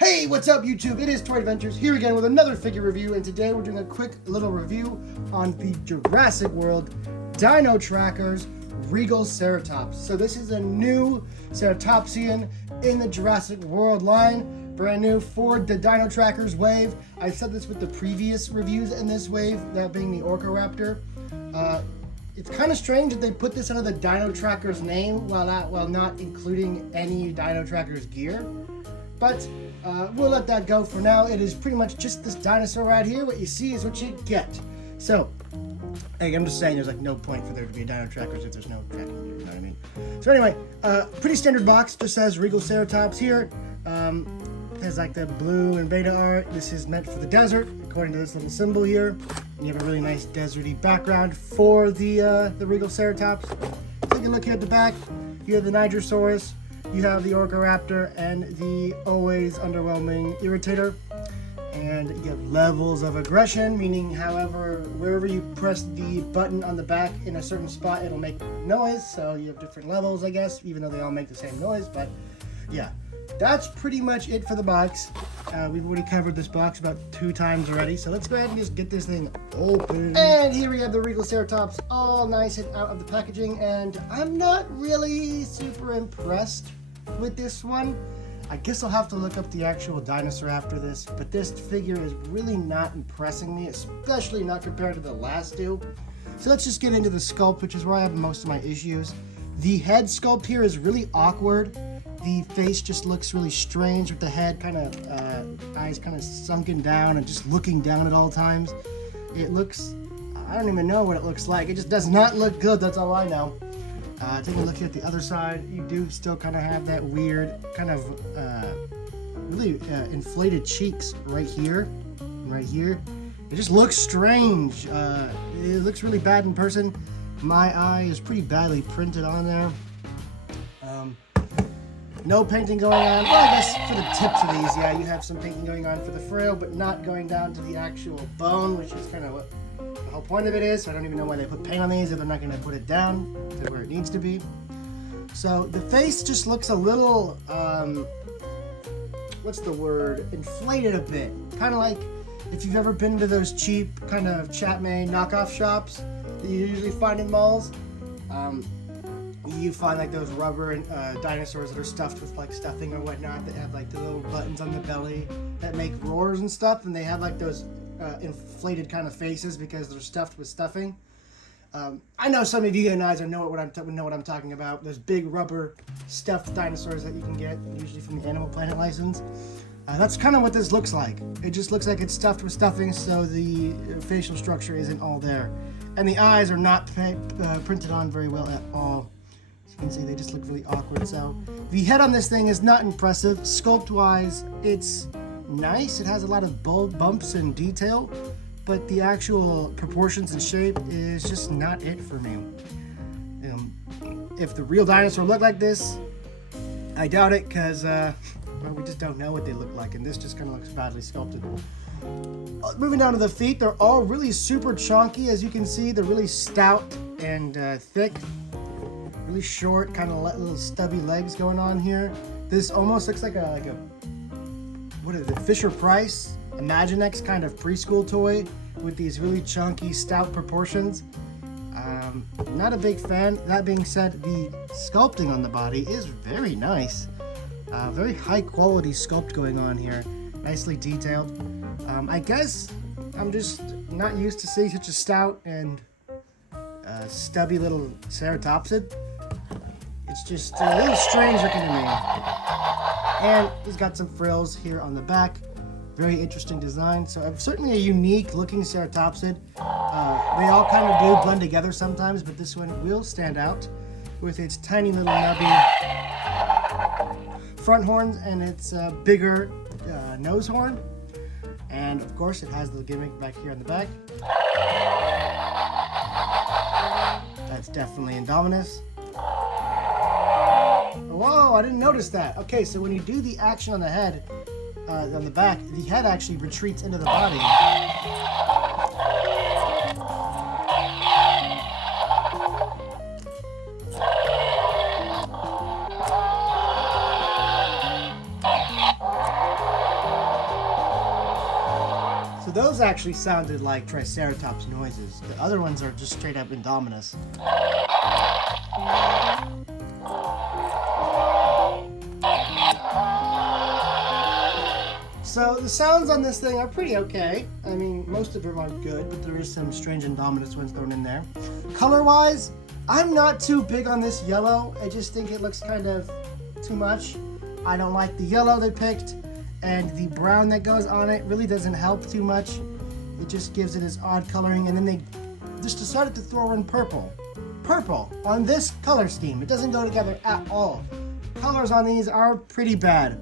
Hey, what's up YouTube? It is Toy Adventures here again with another figure review, and today we're doing a quick little review on the Jurassic World Dino Trackers Regaliceratops. So this is a new ceratopsian in the Jurassic World line, brand new for the Dino Trackers wave. I said this with the previous reviews in this wave, that being the Orcoraptor. It's kind of strange that they put this under the Dino Trackers name while not including any Dino Trackers gear. But we'll let that go for now. It is pretty much just this dinosaur right here. What you see is what you get. So, hey, I'm just saying there's like no point for there to be Dino Trackers if there's no tracking gear, you know what I mean? So anyway, pretty standard box. Just says Regaliceratops here. Has like the blue and beta art. This is meant for the desert, according to this little symbol here. And you have a really nice deserty background for the Regaliceratops. Take a look here at the back. You have the Nigrosaurus. You have the Orcoraptor and the always underwhelming Irritator. And you have levels of aggression, meaning wherever you press the button on the back in a certain spot, it'll make noise. So you have different levels, I guess, even though they all make the same noise. But yeah, that's pretty much it for the box. We've already covered this box about 2 times already. So let's go ahead and just get this thing open. And here we have the Regaliceratops all nice and out of the packaging. And I'm not really super impressed with this one. I guess I'll have to look up the actual dinosaur after this, but this figure is really not impressing me, especially not compared to the last two. So let's just get into the sculpt, which is where I have most of my issues. The head sculpt here is really awkward. The face just looks really strange with the head eyes kind of sunken down and just looking down at all times. It looks, I don't even know what it looks like. It just does not look good, that's all I know. Taking a look at the other side, you do still kind of have that weird kind of really inflated cheeks right here and right here. It just looks strange. It looks really bad in person. My eye is pretty badly printed on there. No painting going on. Well, I guess for the tips of these, yeah, you have some painting going on for the frill, but not going down to the actual bone, which is kind of what the whole point of it is. So I don't even know why they put paint on these if they're not going to put it down to where it needs to be. So the face just looks a little, what's the word? Inflated a bit. Kind of like if you've ever been to those cheap kind of Chat-made knockoff shops that you usually find in malls. You find like those rubber dinosaurs that are stuffed with like stuffing or whatnot that have like the little buttons on the belly that make roars and stuff, and they have like those inflated kind of faces because they're stuffed with stuffing. I know some of you guys know what I'm talking about. Those big rubber stuffed dinosaurs that you can get usually from the Animal Planet license. That's kind of what this looks like. It just looks like it's stuffed with stuffing, so the facial structure isn't all there, and the eyes are not printed on very well at all. You can see they just look really awkward. So the head on this thing is not impressive. Sculpt wise, it's nice. It has a lot of bumps and detail, but the actual proportions and shape is just not it for me. If the real dinosaur looked like this, I doubt it, because well, we just don't know what they look like, and this just kind of looks badly sculpted. Moving down to the feet, they're all really super chunky. As you can see, they're really stout and thick. Really short, kind of little stubby legs going on here. This almost looks like a what is it, Fisher Price Imaginext kind of preschool toy with these really chunky, stout proportions. Not a big fan. That being said, the sculpting on the body is very nice. Very high quality sculpt going on here. Nicely detailed. I guess I'm just not used to seeing such a stout and stubby little ceratopsid. It's just a little strange looking to me. And he's got some frills here on the back. Very interesting design. So certainly a unique looking ceratopsid. They all kind of do blend together sometimes, but this one will stand out with its tiny little nubby front horns and its bigger nose horn. And of course it has the gimmick back here on the back. That's definitely Indominus. Whoa, I didn't notice that. Okay, so when you do the action on the head, on the back, the head actually retreats into the body. those actually sounded like Triceratops noises. The other ones are just straight up Indominus. So the sounds on this thing are pretty okay. I mean, most of them are good, but there is some strange Indominus ones thrown in there. Color-wise, I'm not too big on this yellow. I just think it looks kind of too much. I don't like the yellow they picked, and the brown that goes on it really doesn't help too much. It just gives it this odd coloring, and then they just decided to throw in purple. Purple on this color scheme. It doesn't go together at all. Colors on these are pretty bad.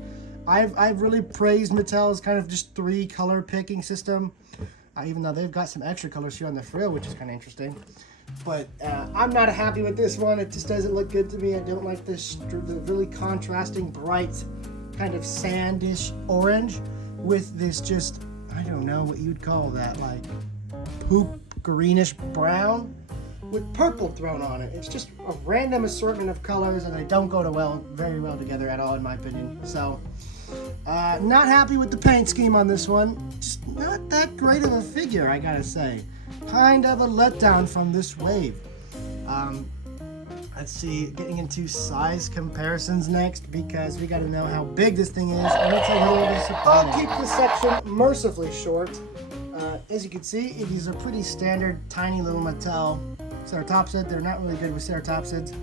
I've really praised Mattel's kind of just 3 color picking system, even though they've got some extra colors here on the frill, which is kind of interesting. But I'm not happy with this one. It just doesn't look good to me. I don't like the really contrasting, bright, kind of sandish orange with this just, I don't know what you'd call that, like poop greenish brown with purple thrown on it. It's just a random assortment of colors, and they don't go very well together at all, in my opinion. So, not happy with the paint scheme on this one. Just not that great of a figure, I gotta say. Kind of a letdown from this wave. Let's see, getting into size comparisons next, because we gotta know how big this thing is, and it's a little disappointing. I'll keep this section mercifully short. As you can see, these are pretty standard, tiny little Mattel ceratopsid. They're not really good with ceratopsids,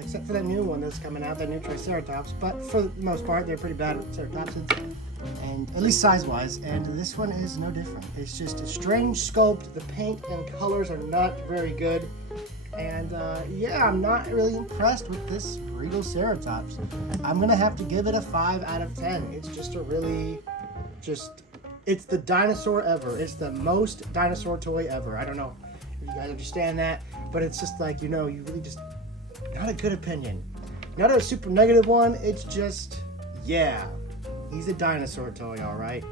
except for that new one that's coming out, that new Triceratops. But for the most part, they're pretty bad with ceratopsids, and at least size-wise. And this one is no different. It's just a strange sculpt. The paint and colors are not very good. And yeah, I'm not really impressed with this Regaliceratops. I'm gonna have to give it a 5 out of 10. It's just a really, it's the dinosaur ever. It's the most dinosaur toy ever. I don't know if you guys understand that, but it's just like, you know, you really just, not a good opinion. Not a super negative one. It's just, yeah, he's a dinosaur toy, all right?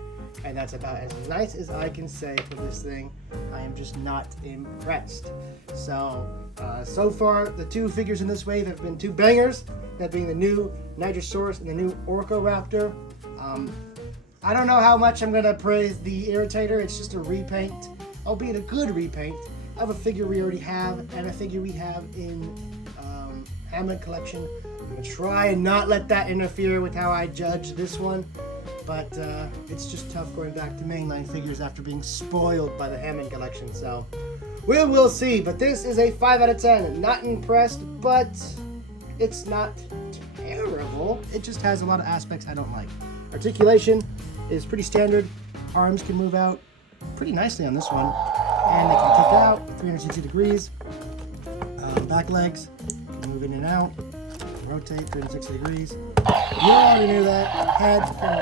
And that's about as nice as I can say for this thing. I am just not impressed. So, so far, the 2 figures in this wave have been 2 bangers, that being the new Nitrosaurus and the new Orcoraptor. I don't know how much I'm going to praise the Irritator. It's just a repaint, albeit a good repaint, of a figure we already have and a figure we have in Hammond Collection. I'm going to try and not let that interfere with how I judge this one. But it's just tough going back to mainline figures after being spoiled by the Hammond Collection. So we'll see. But this is a 5 out of 10. Not impressed, but it's not terrible. It just has a lot of aspects I don't like. Articulation is pretty standard. Arms can move out pretty nicely on this one. And they can kick out 360 degrees. Back legs can move in and out. Rotate 360 degrees. You already knew that. Head can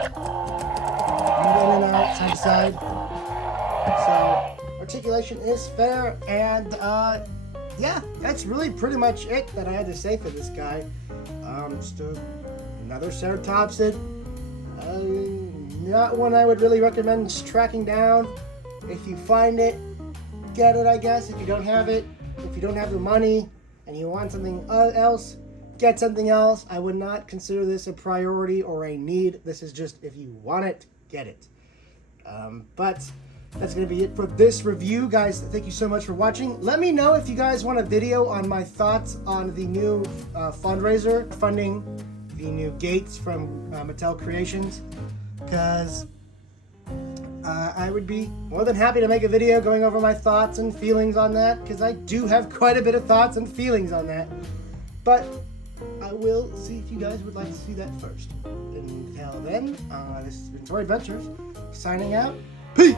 move in and out, side to side. So, articulation is fair, and yeah, that's really pretty much it that I had to say for this guy. Just another ceratopsid. Not one I would really recommend tracking down. If you find it, get it, I guess. If you don't have it, if you don't have the money and you want something else, get something else. I would not consider this a priority or a need. This is just, if you want it, get it. But that's going to be it for this review, guys. Thank you so much for watching. Let me know if you guys want a video on my thoughts on the new fundraiser funding the new Gates from Mattel Creations, because I would be more than happy to make a video going over my thoughts and feelings on that, because I do have quite a bit of thoughts and feelings on that. But I will see if you guys would like to see that first. Until then, this has been Toy Adventures, signing out. Peace!